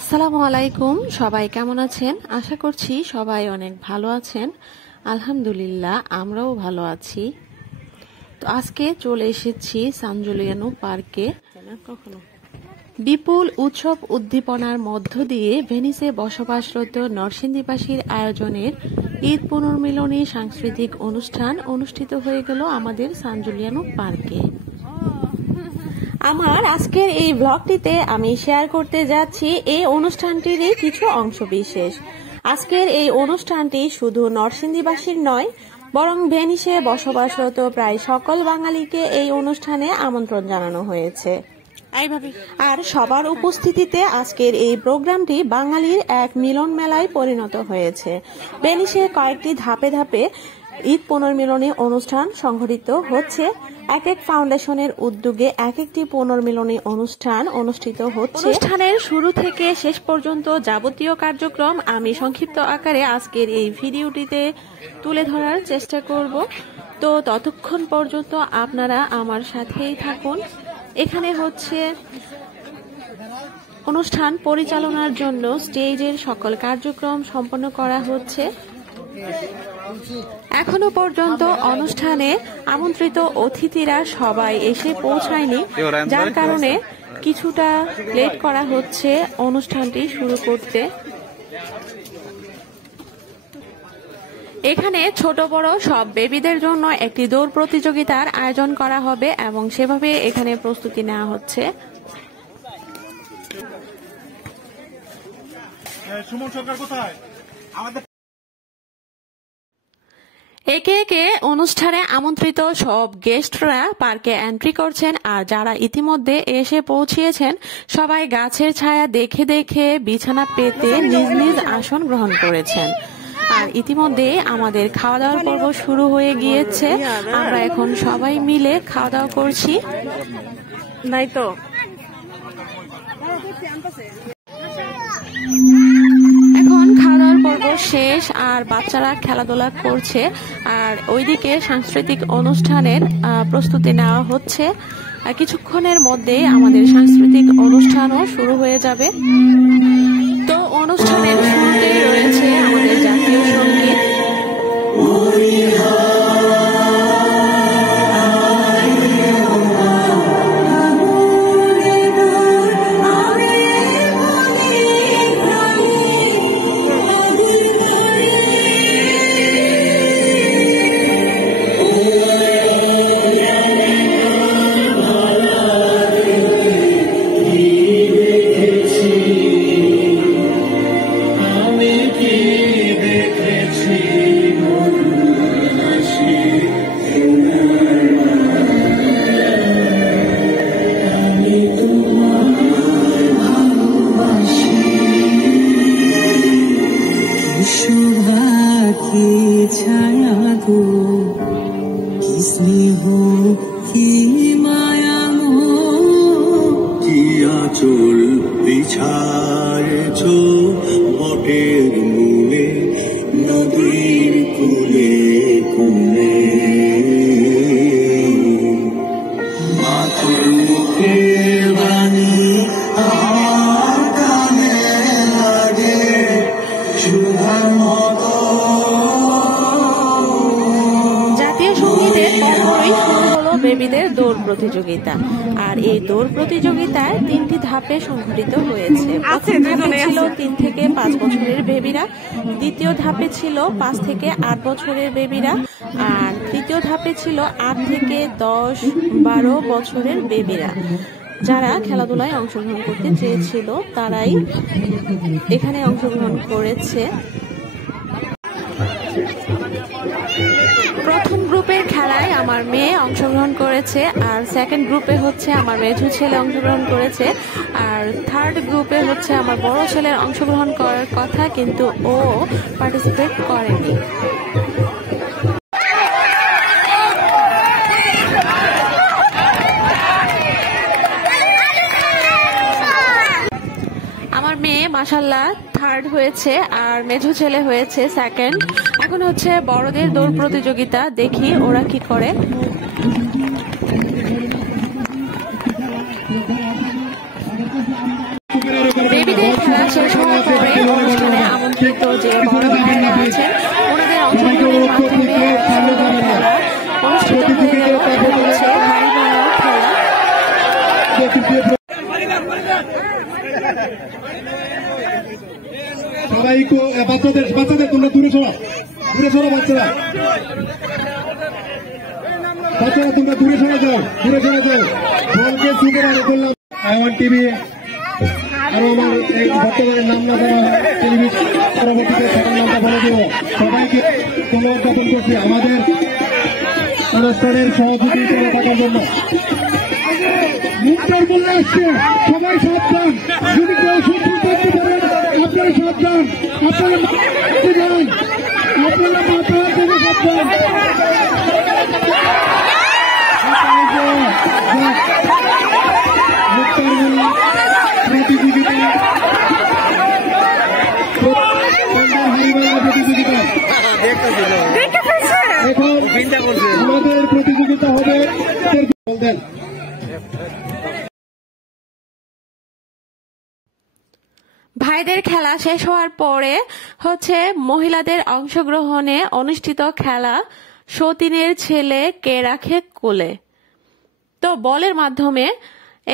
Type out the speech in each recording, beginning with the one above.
আসসালামু আলাইকুম। সবাই কেমন আছেন? আশা করছি সবাই অনেক ভালো আছেন। আলহামদুলিল্লাহ আমরাও ভালো আছি। তো আজকে চলে এসেছি সান জুলিয়ানো পার্কে। বিপুল উৎসব উদ্দীপনার মধ্য দিয়ে ভেনিসে বসবাসরত নরসিংদীবাসীর আয়োজনের ঈদ পুনর্মিলনী সাংস্কৃতিক অনুষ্ঠান অনুষ্ঠিত হয়ে গেল আমাদের সান জুলিয়ানো পার্কে। আমার আজকের এই ব্লগটিতে আমি শেয়ার করতে যাচ্ছি এই অনুষ্ঠানটিরই কিছু অংশ বিশেষ। আজকের এই অনুষ্ঠানটি শুধু নরসিংদীবাসীর নয়, বরং ভেনিসে বসবাসরত প্রায় সকল বাঙালিকে এই অনুষ্ঠানে আমন্ত্রণ জানানো হয়েছে। আর সবার উপস্থিতিতে আজকের এই প্রোগ্রামটি বাঙালির এক মিলন মেলায় পরিণত হয়েছে। ভেনিসে কয়েকটি ধাপে ধাপে ঈদ পুনর্মিলনী অনুষ্ঠান সংঘটিত হচ্ছে। এক এক ফাউন্ডেশনের উদ্যোগে এক একটি পুনর্মিলনী অনুষ্ঠান অনুষ্ঠিত হচ্ছে। অনুষ্ঠানের শুরু থেকে শেষ পর্যন্ত যাবতীয় কার্যক্রম আমি সংক্ষিপ্ত আকারে আজকের এই ভিডিওটিতে তুলে ধরার চেষ্টা করব। তো ততক্ষণ পর্যন্ত আপনারা আমার সাথেই থাকুন। এখানে হচ্ছে অনুষ্ঠান পরিচালনার জন্য স্টেজের সকল কার্যক্রম সম্পন্ন করা হচ্ছে। এখনো পর্যন্ত অনুষ্ঠানে আমন্ত্রিত অতিথিরা সবাই এসে পৌঁছায়নি, যার কারণে কিছুটা লেট করা হচ্ছে অনুষ্ঠানটি শুরু করতে। এখানে ছোট বড় সব বেবিদের জন্য একটি দৌড় প্রতিযোগিতার আয়োজন করা হবে এবং সেভাবে এখানে প্রস্তুতি নেওয়া হচ্ছে। একে একে অনুষ্ঠানে আমন্ত্রিত সব গেস্টরা পার্কে এন্ট্রি করছেন, আর যারা ইতিমধ্যে এসে পৌঁছিয়েছেন সবাই গাছের ছায়া দেখে দেখে বিছানা পেতে নিজ নিজ আসন গ্রহণ করেছেন। আর ইতিমধ্যে আমাদের খাওয়া দাওয়ার পর্ব শুরু হয়ে গিয়েছে। আমরা এখন সবাই মিলে খাওয়া দাওয়া করছি। নাই তো এখন খাওয়া দাওয়ার পর্ব শেষ আর বাচ্চারা খেলাধুলা করছে, আর ওইদিকে সাংস্কৃতিক অনুষ্ঠানের প্রস্তুতি নেওয়া হচ্ছে। কিছুক্ষণের মধ্যে আমাদের সাংস্কৃতিক অনুষ্ঠানও শুরু হয়ে যাবে। তো অনুষ্ঠানের শুরুতেই রয়েছে আমাদের জাতীয় সঙ্গীত। বেবিদের দৌড় প্রতিযোগিতা, আর এই দৌড় প্রতিযোগিতায় 3টি ধাপে সংঘটিত হয়েছে। প্রথম ধাপে ছিল 3 থেকে 5 বছরের বেবিরা, দ্বিতীয় ধাপে ছিল 5 থেকে 8 বছরের বেবিরা, আর তৃতীয় ধাপে ছিল 8 থেকে 10-12 বছরের বেবিরা। যারা খেলাধুলায় অংশগ্রহণ করতে চেয়েছিল তারাই এখানে অংশগ্রহণ করেছে। প্রথম গ্রুপের খেলায় আমার মেয়ে অংশগ্রহণ করেছে, আর সেকেন্ড গ্রুপে হচ্ছে আমার মেঝো ছেলে অংশগ্রহণ করেছে, আর থার্ড গ্রুপে হচ্ছে আমার বড় ছেলের অংশগ্রহণ করার কথা, কিন্তু ও পার্টিসিপেট করেনি। আমার মেয়ে মাশাআল্লাহ থার্ড হয়েছে আর মেঝো ছেলে হয়েছে সেকেন্ড। এখন হচ্ছে বড়দের দৌড় প্রতিযোগিতা, দেখি ওরা কি করে। বেবিদের খেলা যে বড় ভাইরা আছেন ওনাদের অংশগ্রহণের মাধ্যমে এক সুন্দর খেলা অনুষ্ঠিত হয়ে গেল। এটা হচ্ছে ভাই বোনের খেলা। সবাই বাচ্চাদের তোমরা দূরে সরা বাচ্চারা তোমরা দূরে সরে যাও বলকে সুন্দর আরো করলাম আইওয়ান টিভি আরো আমার এই বর্তমানে নাম না দেওয়া টেলিভিশন পরবর্তীতে সেটার নামটা বলে দেব। সবাইকে ধন্যবাদ জ্ঞাপন করছি আমাদের অনুষ্ঠানের সহযোগিতা থাকার জন্য। মুক্তার বলে আসছে সবাই সাবধান, যদি কেউ সত্যি করতে পারেন আপনারা সাবধান, আপনারা যান, আপনারা মাথা থেকে সাবধান। প্রতিযোগিতা এখন আমাদের প্রতিযোগিতা হবে। ভাইদের খেলা শেষ হওয়ার পরে হচ্ছে মহিলাদের অংশগ্রহণে অনুষ্ঠিত খেলা সতীনের ছেলে কে রাখে কোলে। তো বলের মাধ্যমে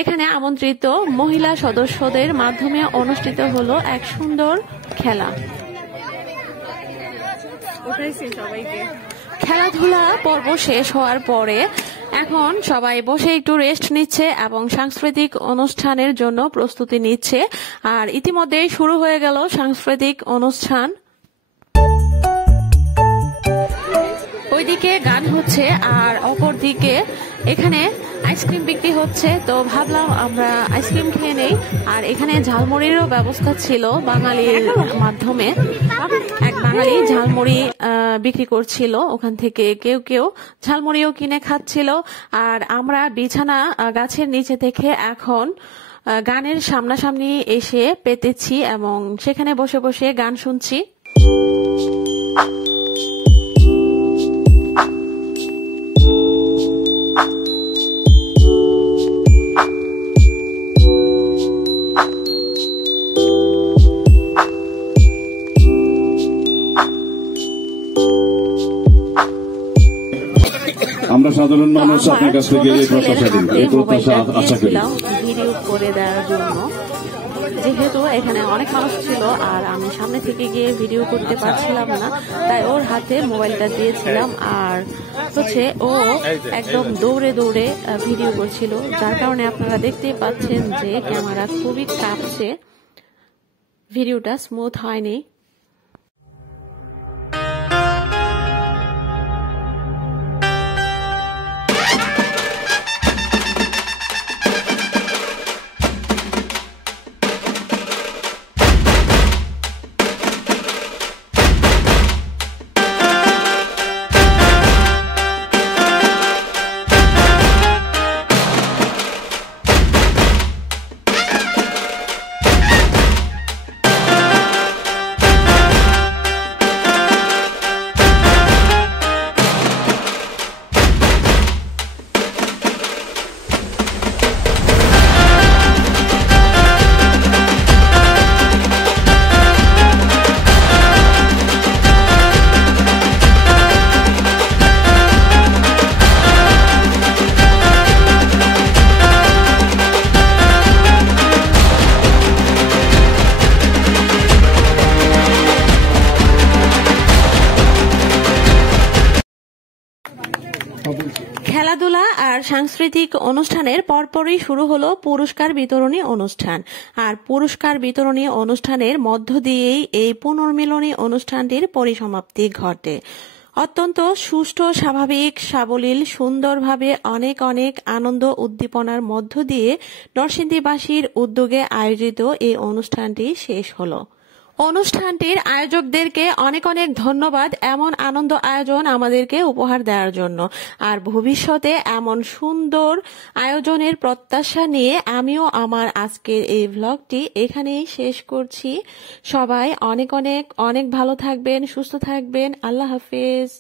এখানে আমন্ত্রিত মহিলা সদস্যদের মাধ্যমে অনুষ্ঠিত হলো এক সুন্দর খেলা। খেলাধুলা পর্ব শেষ হওয়ার পরে এখন সবাই বসে একটু রেস্ট নিচ্ছে এবং সাংস্কৃতিক অনুষ্ঠানের জন্য প্রস্তুতি নিচ্ছে। আর ইতিমধ্যেই শুরু হয়ে গেল সাংস্কৃতিক অনুষ্ঠান। ওইদিকে গান হচ্ছে আর অপরদিকে এখানে আইসক্রিম বিক্রি হচ্ছে। তো ভাবলাম আমরা আইসক্রিম খেয়ে নেই। আর এখানে ঝালমুড়িরও ব্যবস্থা ছিল বাঙালির মাধ্যমে। এক বাঙালি ঝালমুড়ি বিক্রি করছিল, ওখান থেকে কেউ কেউ ঝালমুড়িও কিনে খাচ্ছিল। আর আমরা বিছানা গাছের নিচে থেকে এখন গানের সামনাসামনি এসে পেতেছি এবং সেখানে বসে বসে গান শুনছি। আমরা সাধারণ মানুষ আপনার কাছ থেকে এই প্রত্যাশা আশা করি ভিডিও করে দেওয়ার জন্য, যেহেতু এখানে অনেক মানুষ ছিল আর আমি সামনে থেকে গিয়ে ভিডিও করতে পারছিলাম না, তাই ওর হাতে মোবাইলটা দিয়েছিলাম। আর হচ্ছে ও একদম দৌড়ে দৌড়ে ভিডিও করছিল, যার কারণে আপনারা দেখতেই পাচ্ছেন যে ক্যামেরা খুবই কাঁপছে, ভিডিওটা স্মুথ হয়নি। খেলাধুলা আর সাংস্কৃতিক অনুষ্ঠানের পরপরই শুরু হলো পুরস্কার বিতরণী অনুষ্ঠান। আর পুরস্কার বিতরণী অনুষ্ঠানের মধ্য দিয়েই এই পুনর্মিলনী অনুষ্ঠানটির পরিসমাপ্তি ঘটে। অত্যন্ত সুষ্ঠু, স্বাভাবিক, সাবলীল, সুন্দরভাবে অনেক অনেক আনন্দ উদ্দীপনার মধ্য দিয়ে নরসিংদীবাসীর উদ্যোগে আয়োজিত এই অনুষ্ঠানটি শেষ হলো। অনুষ্ঠানটির আয়োজকদেরকে অনেক অনেক ধন্যবাদ এমন আনন্দ আয়োজন আমাদেরকে উপহার দেওয়ার জন্য। আর ভবিষ্যতে এমন সুন্দর আয়োজনের প্রত্যাশা নিয়ে আমিও আমার আজকের এই ভ্লগটি এখানেই শেষ করছি। সবাই অনেক অনেক অনেক ভালো থাকবেন, সুস্থ থাকবেন। আল্লাহ হাফেজ।